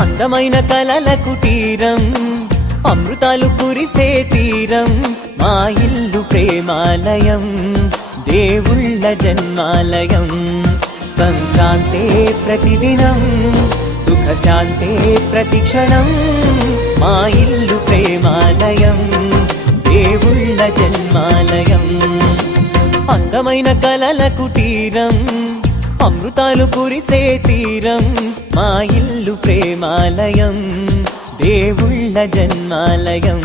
అందమైన కలల కుటీరం, అమృతాలు కురిసే తీరం, మా ఇల్లు ప్రేమాలయం, దేవుళ్ళ జన్మాలయం. సంక్రాంతే ప్రతిదినం, సుఖశాంతే ప్రతిక్షణం, మా ఇల్లు ప్రేమాలయం, దేవుళ్ళ జన్మాలయం. అందమైన కలల కుటీరం, అమృతాలు కురిసే తీరం, మా ఇల్లు ప్రేమాలయం, దేవుళ్ళ జన్మాలయం.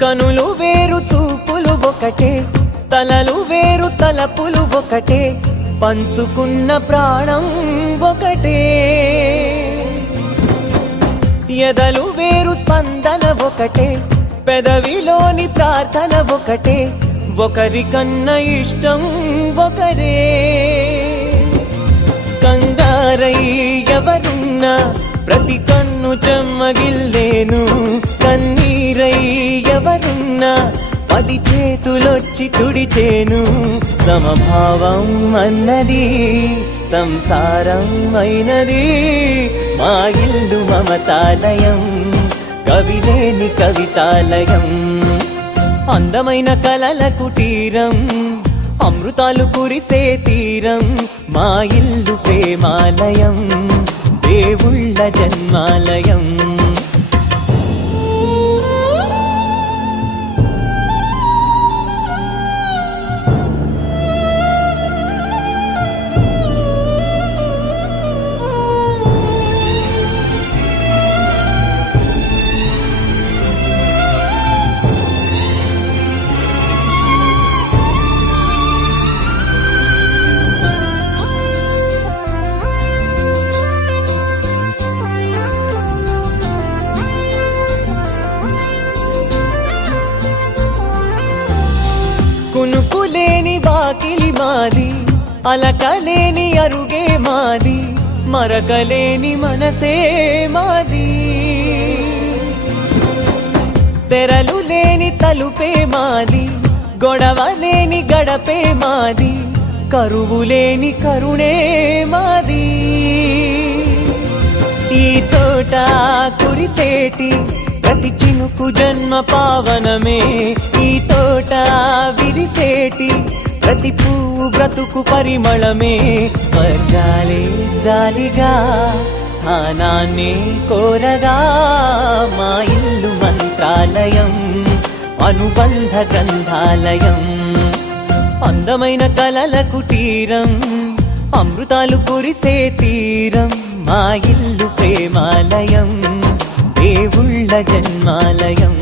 కనులు వేరు చూపులు ఒకటే, తలలు వేరు తలపులు ఒకటే, పంచుకున్న ప్రాణం ఒకటే. ఎదలు వేరు స్పందన ఒకటే, పెదవిలోని ప్రార్థన ఒకటే, ఒకరికన్నా ఇష్టం ఒకరే. కంగారై ఎవరున్నా ప్రతి కన్ను చెమ్మగిల్లేను, కన్నీరై ఎవరున్నా 10 చేతులొచ్చి తుడిచేను. సమభావం అన్నది సంసారం అయినది, మా ఇల్లు మమతాలయం, కవిలేని కవితాలయం. అందమైన కలల కుటీరం, అమృతాలు కురిసే తీరం, మా ఇల్లు ప్రేమాలయం, దేవుళ్ళ జన్మాలయం. కునుకులేని వాకిలి మాది, అలకలేని అరుగే మాది, మరకలేని మనసే మాది. తెరలు లేని తలుపే మాది, గొడవ లేని గడపే మాది, కరువు లేని కరుణే మాది. ఈ చోట కురిసేటి ప్రతి చినుకు జన్మ పావనమే, ఈ తోట విరిసేటి ప్రతి పువ్వు బ్రతుకు పరిమళమే. స్వర్గాలే జాలిగా స్థానాన్ని కోరగా, మా ఇల్లు మంత్రాలయం, అనుబంధ గ్రంథాలయం. అందమైన కలల కుటీరం, అమృతాలు కురిసే తీరం, మా ఇల్లు ప్రేమాలయం, దేవుళ్ళ జన్మాలయం.